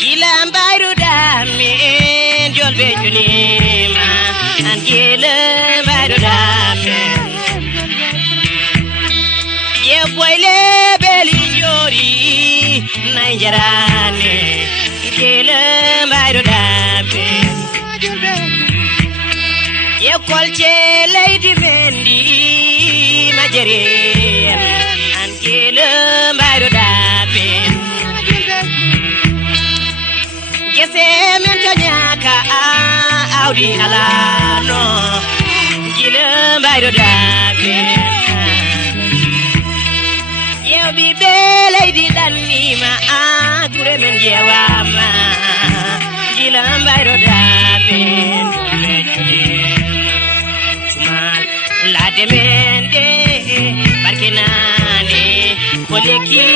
Gilam bayru damin jol be julima an gilam bayru damin ye boyle beli jori Nigerane gilam bayru damin ye kolche lady mendi majere an gilam bayru damin Yese men kanyaka audi alano gile bayro dabe Ye bi bele di danima agure men jewama gile bayro dabe Tumal la demende barkenani koleki